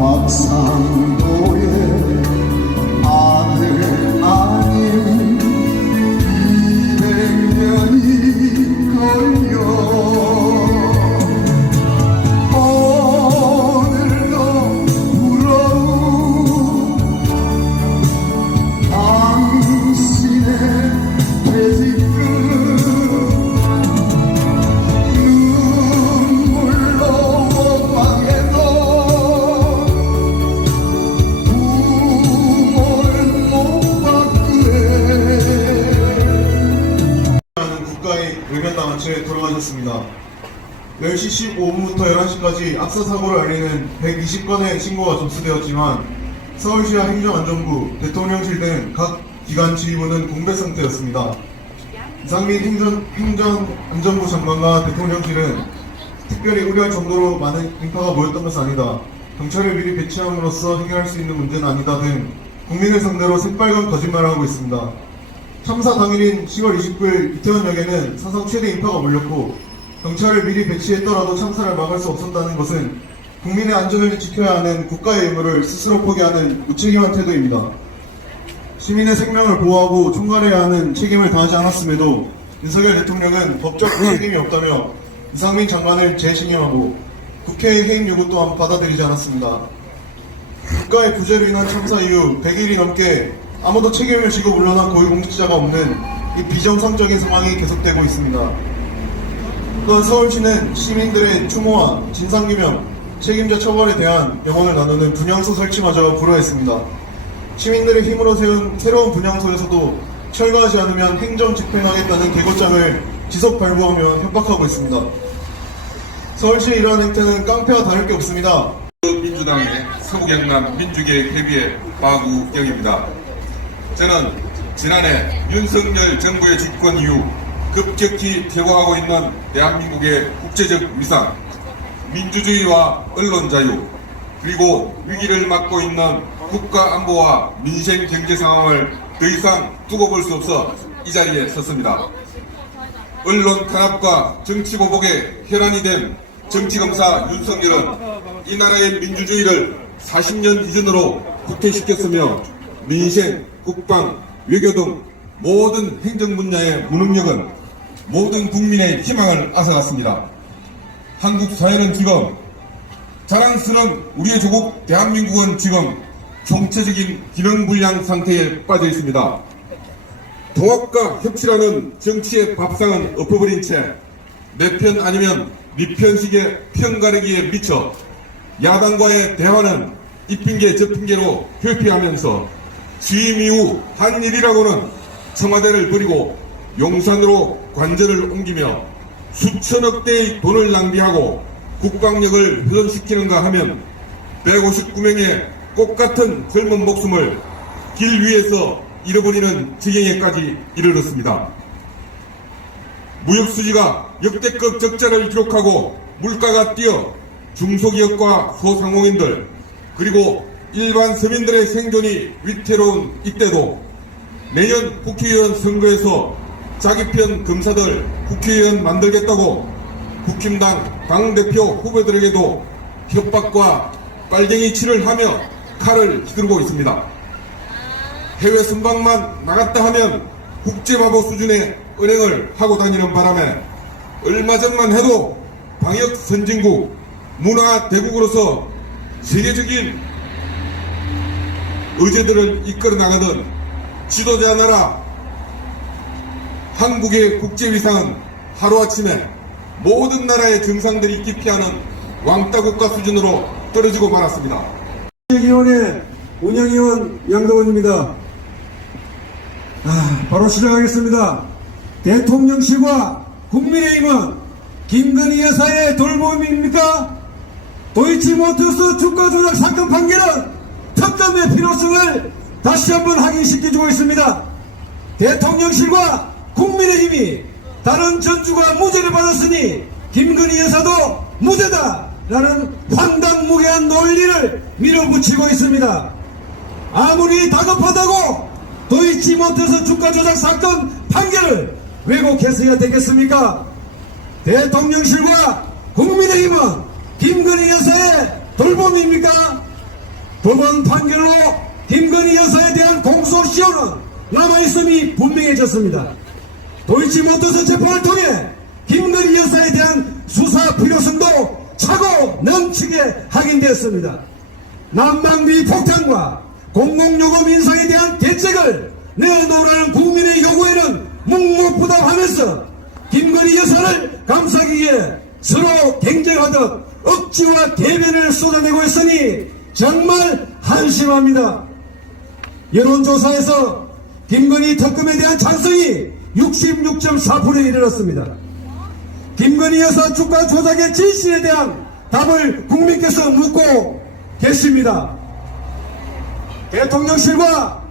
곽상도의 아들 아닌 200년이 걸려 오늘도 부러운 당신의 퇴직금 눈물로 옷방에도 부모를 못 받그래. 국가의 외면당한 채 돌아가셨습니다. 10시 15분부터 11시까지 악사 사고를 알리는 120건의 신고가 접수되었지만 서울시와 행정안전부, 대통령실 등 각 기관 지휘부는 공백 상태였습니다. 이상민 행정안전부 장관과 대통령실은 특별히 우려할 정도로 많은 인파가 모였던 것은 아니다, 경찰을 미리 배치함으로써 해결할 수 있는 문제는 아니다 등 국민을 상대로 새빨간 거짓말을 하고 있습니다. 참사 당일인 10월 29일 이태원역에는 사상 최대 인파가 몰렸고 경찰을 미리 배치했더라도 참사를 막을 수 없었다는 것은 국민의 안전을 지켜야 하는 국가의 의무를 스스로 포기하는 무책임한 태도입니다. 시민의 생명을 보호하고 총괄해야 하는 책임을 다하지 않았음에도 윤석열 대통령은 법적 책임이 없다며 이상민 장관을 재신임하고 국회의 해임 요구 또한 받아들이지 않았습니다. 국가의 부재로 인한 참사 이후 100일이 넘게 아무도 책임을 지고 물러난 고위공직자가 없는 이 비정상적인 상황이 계속되고 있습니다. 또한 서울시는 시민들의 추모와 진상규명, 책임자 처벌에 대한 명언을 나누는 분향소 설치마저 불허했습니다. 시민들의 힘으로 세운 새로운 분향소에서도 철거하지 않으면 행정 집행하겠다는 계곡장을 지속 발부하며 협박하고 있습니다. 서울시의 이러한 행태는 깡패와 다를 게 없습니다. 민주당의 서부경남 민주개혁협의회 박우경입니다. 저는 지난해 윤석열 정부의 집권 이후 급격히 퇴보하고 있는 대한민국의 국제적 위상, 민주주의와 언론 자유, 그리고 위기를 맞고 있는 국가 안보와 민생 경제 상황을 더 이상 두고 볼 수 없어 이 자리에 섰습니다. 언론 탄압과 정치 보복에 혈안이 된 정치검사 윤석열은 이 나라의 민주주의를 40년 기준으로 후퇴시켰으며 민생, 국방, 외교 등 모든 행정 분야의 무능력은 모든 국민의 희망을 앗아갔습니다. 한국 사회는 지금, 자랑스러운 우리의 조국 대한민국은 지금 총체적인 기능불량 상태에 빠져 있습니다. 통합과 협치라는 정치의 밥상은 엎어버린 채 내 편 아니면 네 편식의 편가르기에 미쳐 야당과의 대화는 이 핑계 저 핑계로 회피하면서 취임 이후 한 일이라고는 청와대를 버리고 용산으로 관절을 옮기며 수천억 대의 돈을 낭비하고 국방력을 훼손시키는가 하면 159명의 꽃같은 젊은 목숨을 길 위에서 잃어버리는 지경에까지 이르렀습니다. 무역수지가 역대급 적자를 기록하고 물가가 뛰어 중소기업과 소상공인들 그리고 일반 서민들의 생존이 위태로운 이때도 내년 국회의원 선거에서 자기 편 검사들 국회의원 만들겠다고 국힘당 당대표 후보들에게도 협박과 빨갱이치를 하며 칼을 휘두르고 있습니다. 해외 순방만 나갔다 하면 국제바보 수준의 은행을 하고 다니는 바람에 얼마 전만 해도 방역 선진국, 문화 대국으로서 세계적인 의제들을 이끌어 나가던 지도자 나라 한국의 국제위상은 하루아침에 모든 나라의 정상들이 기피하는 왕따국가 수준으로 떨어지고 말았습니다. 기원의 운영위원 양덕원입니다. 바로 시작하겠습니다. 대통령실과 국민의힘은 김건희 여사의 돌봄입니까? 도이치모터스 주가 조작 사건 판결은 특검의 필요성을 다시 한번 확인시켜주고 있습니다. 대통령실과 국민의힘이 다른 전주가 무죄를 받았으니 김건희 여사도 무죄다라는 황당무계한 논리를 밀어붙이고 있습니다. 아무리 다급하다고 도이치모터스 주가 조작 사건 판결을 왜곡해서야 되겠습니까? 대통령실과 국민의힘은 김건희 여사의 돌봄입니까? 법원 판결로 김건희 여사에 대한 공소시효는 남아있음이 분명해졌습니다. 도이치모터스 재판을 통해 김건희 여사에 대한 수사 필요성도 차고 넘치게 확인되었습니다. 난방비 폭탄과 공공요금 인상에 대한 대책을 내놓으라는 국민의 요구에는 묵묵부답하면서 김건희 여사를 감싸기 위해 서로 경쟁하듯 억지와 개변을 쏟아내고 있으니 정말 한심합니다. 여론조사에서 김건희 특검에 대한 찬성이 66.4%에 이르렀습니다. 김건희 여사 주가 조작의 진실에 대한 답을 국민께서 묻고 계십니다. 대통령실과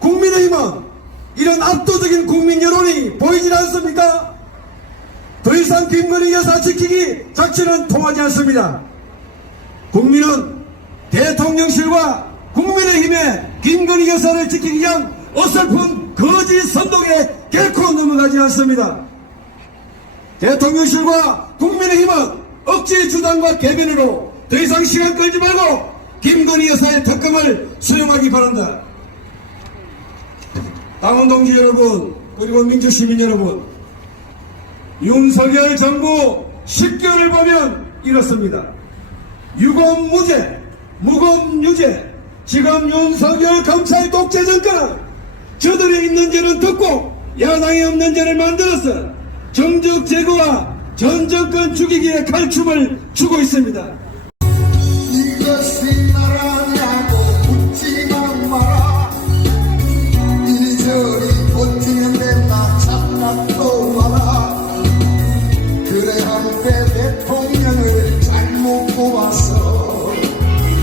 국민의힘은 이런 압도적인 국민 여론이 보이질 않습니까? 더 이상 김건희 여사 지키기 자체는 통하지 않습니다. 국민은 대통령실과 국민의힘의 김건희 여사를 지키기 위한 어설픈 거짓 선동에 결코 넘어가지 않습니다. 대통령실과 국민의힘은 억지 주장과 개변으로 더 이상 시간 끌지 말고 김건희 여사의 특검을 수용하기 바란다. 당원 동지 여러분, 그리고 민주시민 여러분, 윤석열 정부 10개월을 보면 이렇습니다. 유검무죄, 무검유죄. 지금 윤석열 검찰 독재 정권은 저들이 있는 죄는 듣고 야당이 없는 죄를 만들어서 정적 제거와 전 정권 죽이기에 칼춤을 추고 있습니다. 이것이 나라냐고 묻지만 마라. 이리저리 버티면 된다 착각도 마라. 그래 한때 대통령을 잘못 뽑아서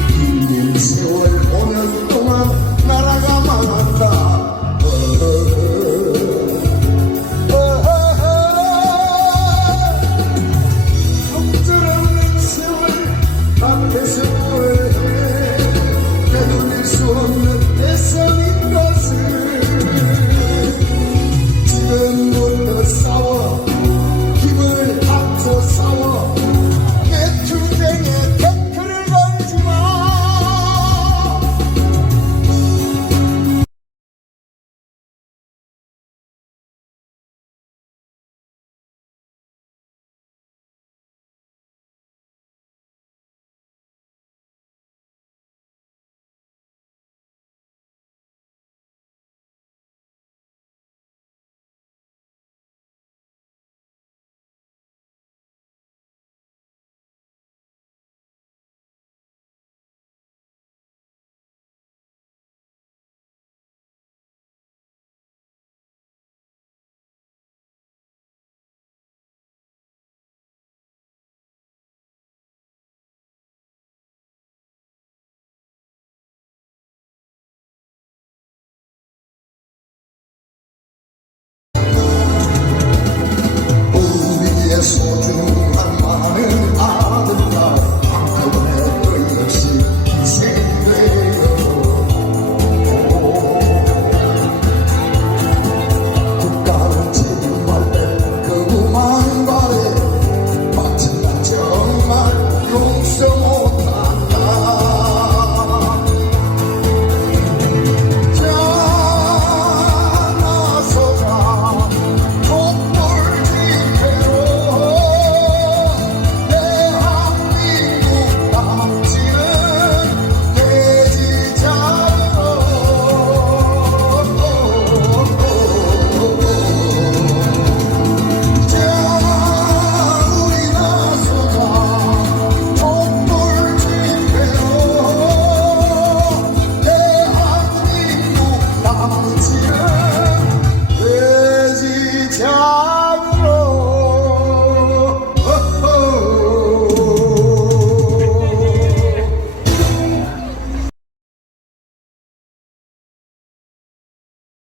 긴 세월 5년 동안 나라가 망한다. 적절없는 세월 앞에서 되돌릴 수 없는 대선인 것을 지금부터 싸워 힘을 합쳐 싸워 내 투쟁에 태클을 걸지 마. 우리의 소중한 많은 아들과 한꺼번에 또 역시 희생돼요. 국가를 책임할 때 그만 바래 마침 난 정말 용서 못한다. 자 나서자 촛불 집회로 대한민국 남지는 돼지자로 자 우리 나서자 촛불 집회로 대한민국 남지는 돼지자로